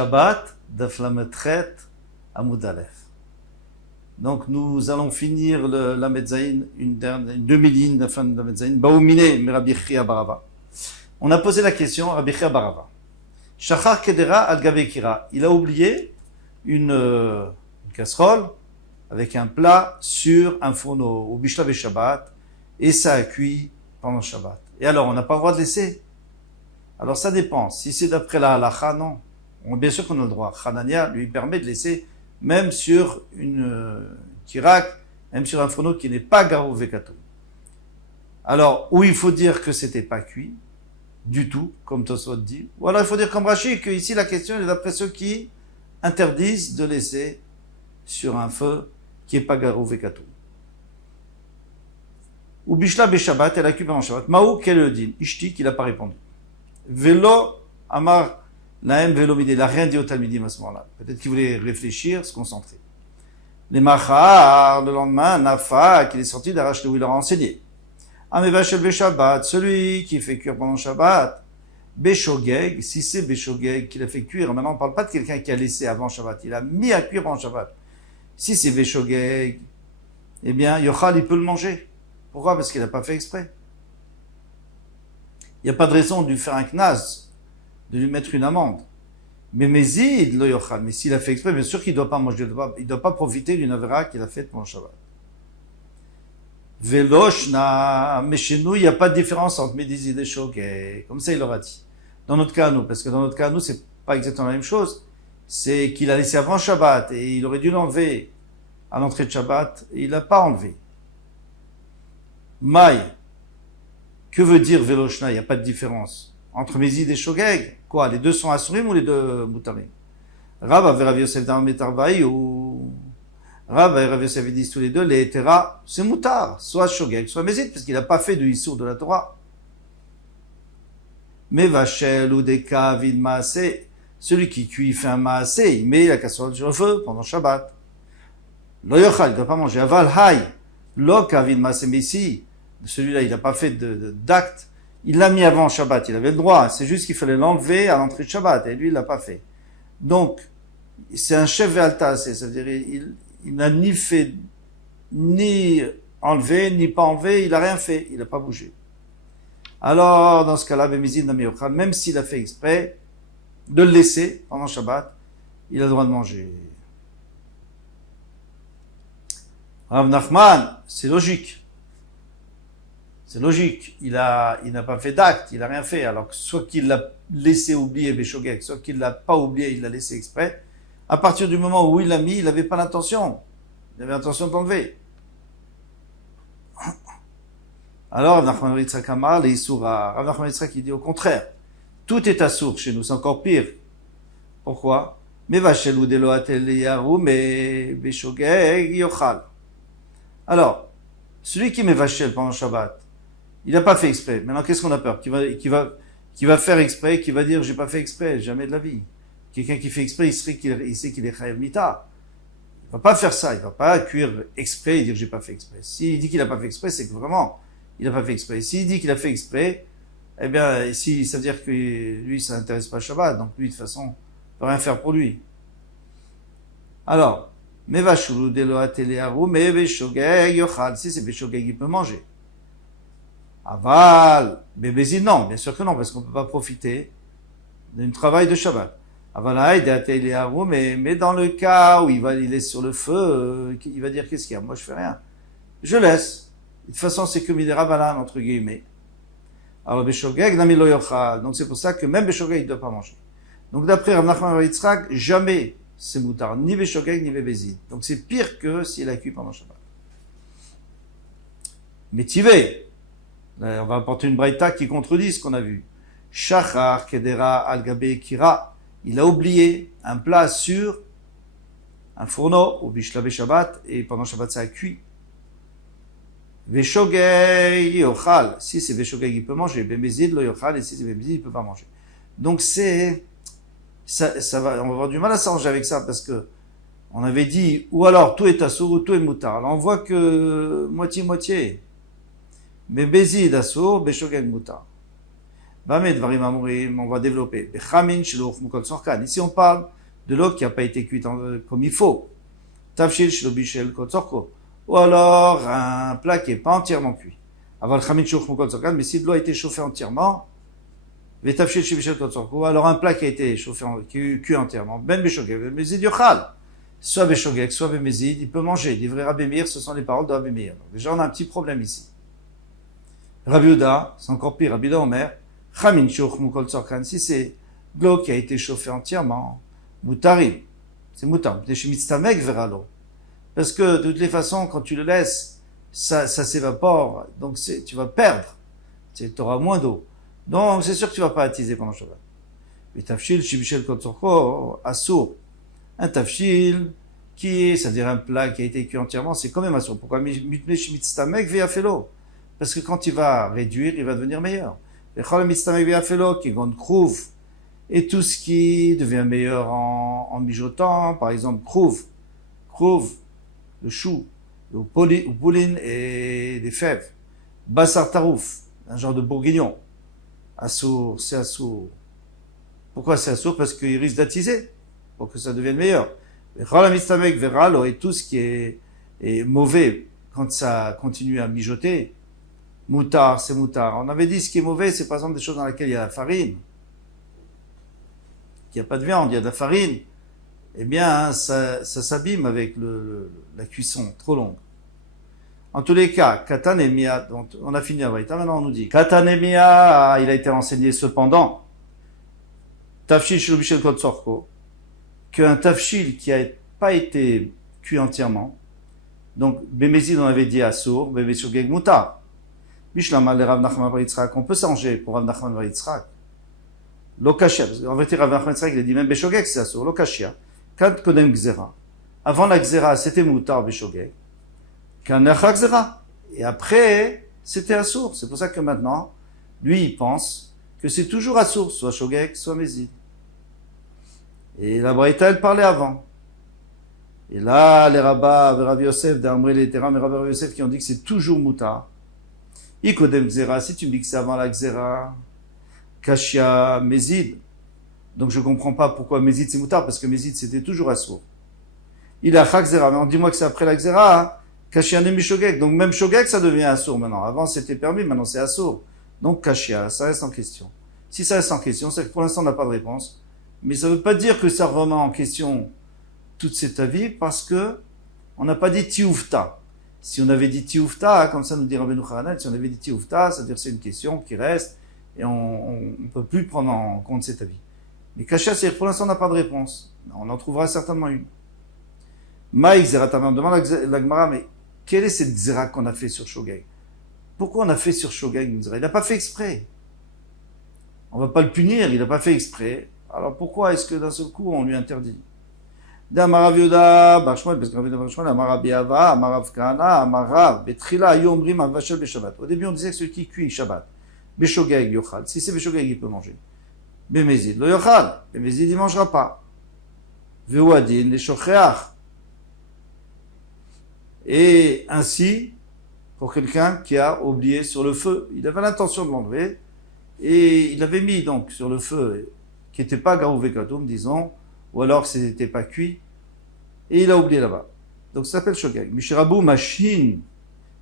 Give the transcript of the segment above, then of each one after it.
Shabbat, Daf Lamed Chet, Amud Aleph. Donc nous allons finir la Medzaïn, une demi-ligne de la fin de la Medzaïn, Baoumine, Rabbi Chia Barava. On a posé la question à Rabbi Chia Barava. Shachar Kedera al Gabe Kira. Il a oublié une casserole avec un plat sur un fourneau au Bishla et Shabbat, et ça a cuit pendant Shabbat. Et alors, on n'a pas le droit de laisser. Alors ça dépend. Si c'est d'après la halacha, non. Bien sûr qu'on a le droit. Hanania lui permet de laisser, même sur une kirak, même sur un fourneau qui n'est pas garou vekato. Alors, ou il faut dire que c'était pas cuit, du tout, comme Tosfot dit, ou alors il faut dire comme Rashi, que ici la question est d'après ceux qui interdisent de laisser sur un feu qui n'est pas garou vekato. Ou Bishla Beshabbat, elle a cuit pendant Shabbat. Maou, quel est le din? Ishti, qui n'a pas répondu. Vélo, Amar, Laem, Vélo Midi, il n'a rien dit au Talmidim à ce moment-là. Peut-être qu'il voulait réfléchir, se concentrer. Les Machar, le lendemain, Nafa, qu'il est sorti d'Arach, où il leur a enseigné. Amevachel Beshabbat, celui qui fait cuire pendant Shabbat, Beshogeg, si c'est Beshogeg qu'il a fait cuire, maintenant on ne parle pas de quelqu'un qui a laissé avant Shabbat, il a mis à cuire pendant Shabbat. Si c'est Beshogeg, eh bien, Yochal, il peut le manger. Pourquoi? Parce qu'il n'a pas fait exprès. Il n'y a pas de raison de lui faire un knas, de lui mettre une amende. Mais Mézid, lo yochal, mais s'il a fait exprès, bien sûr qu'il ne doit pas manger, il ne doit pas profiter d'une avera qu'il a faite pendant Shabbat. Veloshna, mais chez nous, il n'y a pas de différence entre Médizid et Shogeg. Comme ça, il aura dit. Dans notre cas, nous, parce que dans notre cas, nous, c'est pas exactement la même chose. C'est qu'il a laissé avant Shabbat et il aurait dû l'enlever à l'entrée de Shabbat et il l'a pas enlevé. Maï, que veut dire Veloshna? Il n'y a pas de différence entre Mézid et Shogeg. Quoi? Les deux sont Asurim ou les deux Mutarim? Rav et Rav Yosef dans Metarbaï ou Rav et Rav Yosef disent tous les deux, les Etera, c'est Mutar, soit Shogeg, soit Mézid, parce qu'il n'a pas fait de Issour de la Torah. Mais Vachel ou Deka Vid Maaseh, celui qui cuit fait un Maaseh, il met la casserole sur le feu pendant Shabbat. Lo Yochal, il ne doit pas manger. Aval Hay, Lo Kavid Maaseh, mais ici, celui-là, il n'a pas fait d'acte. Il l'a mis avant Shabbat, il avait le droit. C'est juste qu'il fallait l'enlever à l'entrée de Shabbat. Et lui, il l'a pas fait. Donc, c'est un chef ve'alta. C'est-à-dire, il n'a ni fait, ni enlevé, ni pas enlevé. Il n'a rien fait. Il n'a pas bougé. Alors, dans ce cas-là, même s'il a fait exprès de le laisser pendant Shabbat, il a le droit de manger. Rav Nachman, c'est logique. C'est logique. Il n'a pas fait d'acte, il n'a rien fait. Alors, soit qu'il l'a laissé oublier Beshogeg, soit qu'il l'a pas oublié, il l'a laissé exprès. À partir du moment où il l'a mis, il n'avait pas l'intention. Il avait l'intention d'enlever. Alors, Rav Nachman Yitzhak Amar, les Issoura. Rav Nachman Yitzhak, il dit au contraire. Tout est assour chez nous, c'est encore pire. Pourquoi? Mais vachelou de loatel yaru, mais Beshogeg yochal. Alors, celui qui met vachel pendant Shabbat, il n'a pas fait exprès. Maintenant, qu'est-ce qu'on a peur? Qui va faire exprès, qui va dire j'ai pas fait exprès, jamais de la vie. Quelqu'un qui fait exprès, il sait qu'il est chayav mita. Il va pas faire ça, il va pas cuire exprès et dire j'ai pas fait exprès. S'il dit qu'il a pas fait exprès, c'est que vraiment, il a pas fait exprès. S'il dit qu'il a fait exprès, eh bien, si, ça veut dire que lui, ça n'intéresse pas Shabbat, donc lui, de toute façon, ne peut rien faire pour lui. Alors, mais vachulu de loatelearu, mais beshogeg yochal. Si c'est beshogeg, il peut manger. Aval, bébézi, non, bien sûr que non, parce qu'on ne peut pas profiter d'un travail de Shabbat. Aval, mais dans le cas où il est sur le feu, il va dire qu'est-ce qu'il y a? Moi, je fais rien. Je laisse. De toute façon, c'est que midirabanan, entre guillemets. Alors, beshogeg, nami lo yochal. Donc, c'est pour ça que même beshogeg, il ne doit pas manger. Donc, d'après Rav Nachman Yitzhak, jamais c'est moutar, ni beshogeg, ni bébézi. Donc, c'est pire que s'il a cuit pendant Shabbat. Mais tivé. On va apporter une braïta qui contredit ce qu'on a vu. Shachar kedera al gabe kira. Il a oublié un plat sur un fourneau au bishla Shabbat et pendant Shabbat ça a cuit. Veshogeg yochal. Si c'est veshogeg, il peut manger. Bemezid lo yochal. Et si c'est bemezid, il peut pas manger. Donc ça va, on va avoir du mal à s'arranger avec ça parce que on avait dit ou alors tout est assour ou tout est moutar. Alors on voit que moitié-moitié. Mais Bézid Assour, Beshogeg Moutar. On va développer. Ici, on parle de l'eau qui n'a pas été cuite comme il faut. Ou alors un plat qui n'est pas entièrement cuit. Mais si l'eau a été chauffée entièrement, ou alors un plat qui a été cuit entièrement, soit Beshogeg, soit Bemezid, il peut manger. Livré Rabbi Meir, ce sont les paroles de Rabbi Meir. Déjà, on a un petit problème ici. Rabbi Yehuda, c'est encore pire, Rabbi Omer, Chamin Shouch Mukol Tzorkan, si c'est de l'eau qui a été chauffée entièrement, Moutarim, c'est Moutam, Mitztamek Veralo. Parce que de toutes les façons, quand tu le laisses, ça s'évapore, donc tu vas perdre, tu auras moins d'eau. Donc c'est sûr que tu ne vas pas attiser pendant le Shabbat. Mais Tafshil, Shibishel Kol Tzorko, Assour. Un tafshil, c'est-à-dire un plat qui a été cuit entièrement, c'est quand même assour. Pourquoi? Parce que quand il va réduire, il va devenir meilleur. Et tout ce qui devient meilleur en mijotant, par exemple, krouv, le chou, le poulin et des fèves. Bassar tarouf, un genre de bourguignon. Assour, c'est assour. Pourquoi c'est assour? Parce qu'il risque d'attiser, pour que ça devienne meilleur. Et tout ce qui est mauvais, quand ça continue à mijoter, moutard, c'est moutard. On avait dit ce qui est mauvais, c'est par exemple des choses dans lesquelles il y a la farine, qu'il n'y a pas de viande, il y a de la farine. Eh bien, ça s'abîme avec la cuisson trop longue. En tous les cas, katanemia, donc on a fini la Braïta, maintenant on nous dit, katanemia, il a été enseigné cependant, tafshil shilubishel kod sorko, qu'un tafshil qui n'a pas été cuit entièrement, donc Bémézid on avait dit Assour, Béméshogeg Mouta, Bishlama le Rav Nachman bar Yitzhak, on peut s'arranger pour Rav Nachman bar Yitzhak, Lokashia, parce qu'en vérité Rav Nachman bar Yitzhak il a dit même Béshogeg c'est Assour, Lokashia, Kad Kodem Gzera, avant la Gzera c'était Moutar Béshogeg, Kan Necha Gzera, et après c'était Assour, c'est pour ça que maintenant, lui il pense que c'est toujours Assour, soit Shogeg, soit Mézid. Et la Braïta, elle parlait avant. Et là, les rabbins, Rabbi Yosef, d'Amré les terrains, mais Rabbi Yosef qui ont dit que c'est toujours moutar. Ikodem Gzera, si tu me dis que c'est avant la Gzera, Kashia, Mézid. Donc je comprends pas pourquoi Mézid c'est moutar, parce que Mézid c'était toujours assour. Il a Chak Gzera, mais on dis-moi que c'est après la Gzera, Kashia Nemi Shogeg. Donc même Shogeg ça devient assour maintenant. Avant c'était permis, maintenant c'est assour. Donc Kashia, ça reste en question. Si ça reste en question, c'est que pour l'instant on n'a pas de réponse. Mais ça ne veut pas dire que ça remet en question toute cet avis, parce que on n'a pas dit tioufta. Si on avait dit tioufta, comme ça nous dit Rabbeinu Haranel, si on avait dit tioufta, c'est-à-dire c'est une question qui reste, et on ne peut plus prendre en compte cet avis. Mais Kasha, c'est pour l'instant on n'a pas de réponse. On en trouvera certainement une. Maïk Zeratam, on demande la Gemara, mais quelle est cette Zera qu'on a fait sur Shogeg? Pourquoi on a fait sur Shogeg une Zera? Il n'a pas fait exprès. On ne va pas le punir, il n'a pas fait exprès. Alors pourquoi est-ce que d'un seul coup on lui interdit? D'Amarav Yoda, Barshmoel, parce que Rav Yoda Barshmoel, Amarav Biava, Amarav Kana, Amarav, Betrila, Yomrim, Avachel, Beshabbat. Au début on disait que celui qui cuit Shabbat, Beshogeg, Yochal. Si c'est Beshogeg, il peut manger. Bemezid, lo Yochal. Bemezid, il ne mangera pas. Veuadin, les Shocheach. Et ainsi, pour quelqu'un qui a oublié sur le feu, il avait l'intention de l'enlever, et il l'avait mis donc sur le feu, qui n'était pas garouvé katoum, disons, ou alors que n'était pas cuit, et il a oublié là-bas. Donc ça s'appelle Shogeg. Mishrabu Machine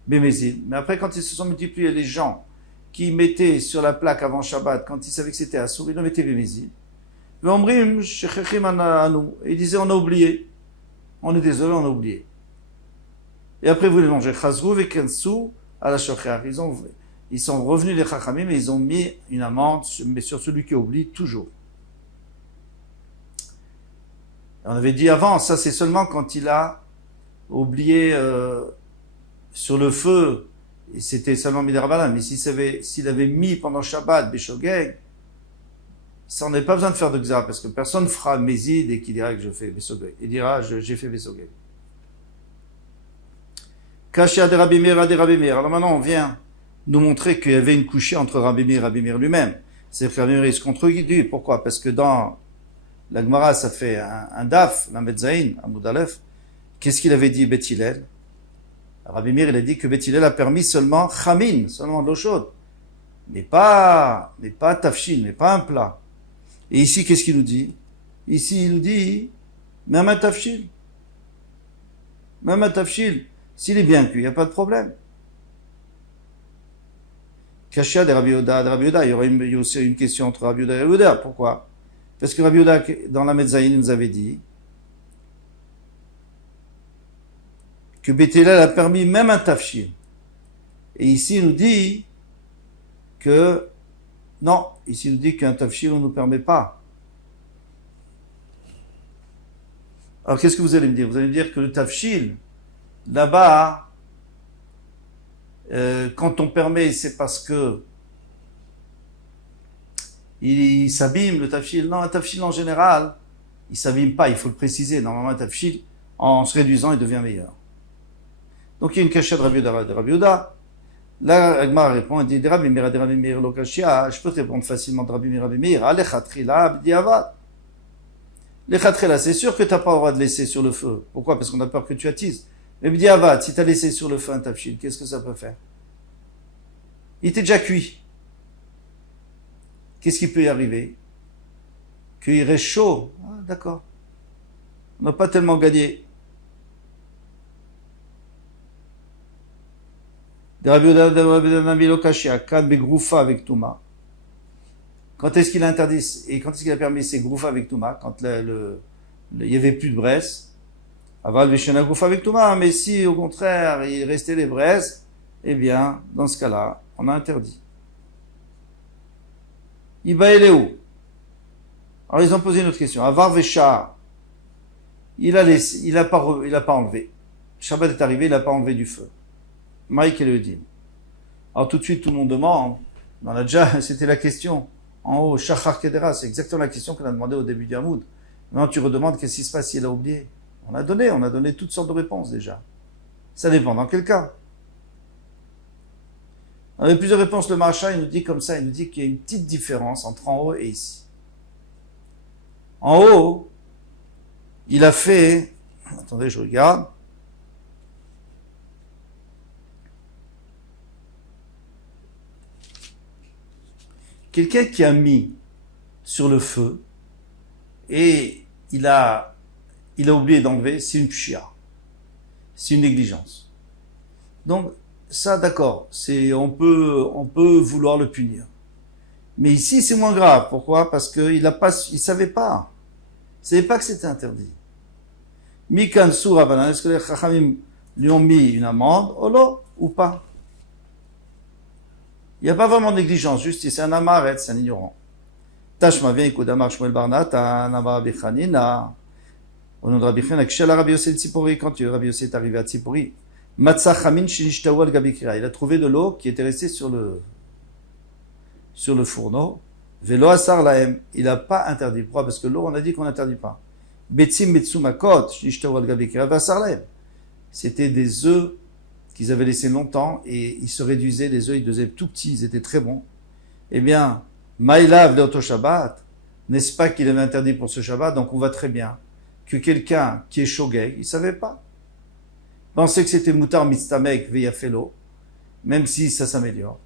Bemezid. Mais après, quand ils se sont multipliés les gens qui mettaient sur la plaque avant Shabbat, quand ils savaient que c'était Assour, ils le mettaient Bemezid. Ve'omrim shechechim anu. Et ils disaient, on a oublié. On est désolé, on a oublié. Et après, vous les mangez. Chazrou ve'kensu à la shocheach. Ils sont revenus les chachamim, mais ils ont mis une amende, mais sur celui qui oublie toujours. On avait dit avant, ça c'est seulement quand il a oublié sur le feu, et c'était seulement Midarabanan, mais s'il avait mis pendant Shabbat, Beshogeg, ça on n'avait pas besoin de faire de Gzara, parce que personne ne fera Mézid et qui dira que je fais Beshogeg. Il dira, j'ai fait Beshogeg. Kashia de Rabbi Meir, de Rabbi Meir. Alors maintenant on vient nous montrer qu'il y avait une couchée entre Rabbi Meir et Rabbi Meir lui-même. C'est que Rabbi Meir il se contredit. Pourquoi? Parce que dans la Gemara, ça fait un daf, la Metzaïn, un Moudalef. Qu'est-ce qu'il avait dit Bet Hillel? Rabbi Meir, il a dit que Bet Hillel a permis seulement chamin, seulement de l'eau chaude. mais pas tafshil, mais pas un plat. Et ici, qu'est-ce qu'il nous dit? Ici, il nous dit, même un tafshil. Même un tafshil, s'il est bien cuit, il n'y a pas de problème. Kasha de Rabbi Yehuda, il y aurait aussi une question entre Rabbi Yehuda et Rabbi Yehuda. Pourquoi? Parce que Rabbi Yehuda, dans la Metzaïn, nous avait dit que Beth Hillel a permis même un tafshil. Et ici, il nous dit que, non, ici, il nous dit qu'un tafshil, on ne nous permet pas. Alors, qu'est-ce que vous allez me dire? Vous allez me dire que le tafshil, là-bas, quand on permet, c'est parce que il s'abîme, le tafshil. Non, un tafshil en général, il s'abîme pas, il faut le préciser. Normalement, un tafshil, en se réduisant, il devient meilleur. Donc, il y a une cachette de Rabbi Yehuda. Là, Agmar répond, il dit, Rabbi Meir, lo kashia, je peux te répondre facilement de Rabbi Meir, Alechatchila, b'diavad. Lechatchila, c'est sûr que tu n'as pas le droit de laisser sur le feu. Pourquoi? Parce qu'on a peur que tu attises. Mais b'diavad, si tu as laissé sur le feu un tafshil, qu'est-ce que ça peut faire? Il était déjà cuit. Qu'est-ce qui peut y arriver? Qu'il reste chaud. Ah, d'accord. On n'a pas tellement gagné. Quand est-ce qu'il a interdit et quand est-ce qu'il a permis ces groufa avec Touma? Quand il n'y avait plus de braise. Aval Veshena groufa avec Touma. Mais si au contraire il restait les braises, eh bien, dans ce cas-là, on a interdit. Iba il est où? Alors ils ont posé une autre question. Avar Vesha, il a pas enlevé. Shabbat est arrivé, il n'a pas enlevé du feu. Mike et le din. Alors tout de suite, tout le monde demande, on a déjà, c'était la question, en haut, Shachar Kedera, c'est exactement la question qu'on a demandé au début du Hamoud. Maintenant, tu redemandes qu'est-ce qui se passe s'il a oublié. On a donné toutes sortes de réponses déjà. Ça dépend dans quel cas. On a plusieurs réponses, le Maharsha, il nous dit comme ça, il nous dit qu'il y a une petite différence entre en haut et ici. En haut, il a fait, attendez, je regarde, quelqu'un qui a mis sur le feu et il a oublié d'enlever, c'est une pshia. C'est une négligence. Donc, ça, d'accord, on peut vouloir le punir. Mais ici, c'est moins grave. Pourquoi? Parce qu'il savait pas. Il savait pas que c'était interdit. Mikan Sourabanan, est-ce que les Chachamim lui ont mis une amende, ou pas? Il n'y a pas vraiment de négligence, juste c'est un amaret, c'est un ignorant. Tashma vient écoute Amar Shmuel Barnat, un Amar Bichanina, au nom de Rabbi Chanina, Kshel Rabbi Yossi Tzipori, quand Rabbi Yossi est arrivé à Tzipori, Matzah Chamin Shinishtaou al Gabikira, il a trouvé de l'eau qui était restée sur le fourneau, Velo Asar Lahem, il n'a pas interdit. Pourquoi? Parce que l'eau, on a dit qu'on n'interdit pas. Betzim Metsumakot, Shinishtaou al Gabikira, Vasar Lahem. C'était des œufs qu'ils avaient laissé longtemps et ils se réduisaient, les œufs, ils devenaient tout petits, ils étaient très bons. Eh bien, Maïlav l'auto Shabbat, n'est-ce pas qu'il avait interdit pour ce Shabbat? Donc on voit très bien que quelqu'un qui est shogeg, il savait pas. Pensait que c'était Moutar Mitztamek Veyafelo, même si ça s'améliore.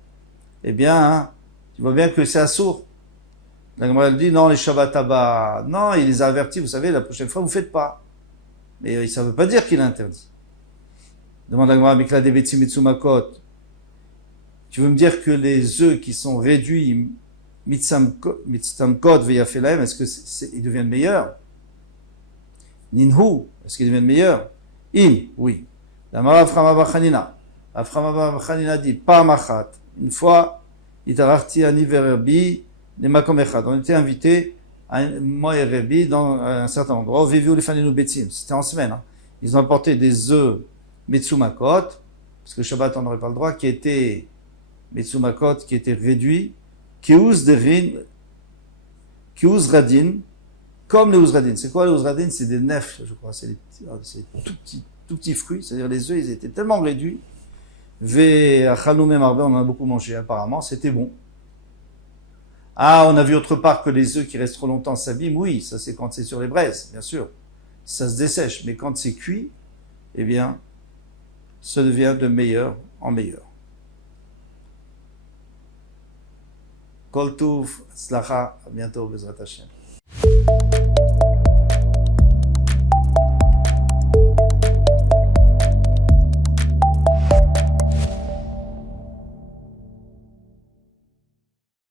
Eh bien, tu vois bien que c'est assourd. La Gemara dit, non, les Shabbat Abba, non, il les a avertis, vous savez, la prochaine fois, vous faites pas. Mais ça veut pas dire qu'il a interdit. Demande à Gemara, Mikla Debetzim Mitsumakot. Tu veux me dire que les œufs qui sont réduits, Mitzamkot Veyafelaim, est-ce qu'ils deviennent meilleurs? Ninhu, est-ce qu'ils deviennent meilleurs? Im, oui. L'Amar Afram Abachanina. Afram Abachanina dit, pas machat. Une fois, Itararti Ani Verbi, Nemakom Echad. On était invités à moi et Rebi dans un certain endroit. Vivu Lefaninu Betzim. C'était en semaine. Ils ont apporté des œufs Metsumakot, parce que Shabbat on n'aurait pas le droit, qui était Metsumakot, qui était réduit, Keuz Radin, comme les Ouzradin. C'est quoi les Ouzradin? C'est des nefs, je crois, c'est tout petits fruits, c'est-à-dire les œufs, ils étaient tellement réduits. On en a beaucoup mangé apparemment, c'était bon. Ah, on a vu autre part que les œufs qui restent trop longtemps s'abîment, oui, ça c'est quand c'est sur les braises, bien sûr. Ça se dessèche, mais quand c'est cuit, eh bien, ça devient de meilleur en meilleur. Kol Tuv, Tzlacha, à bientôt, Bezrat Hashem.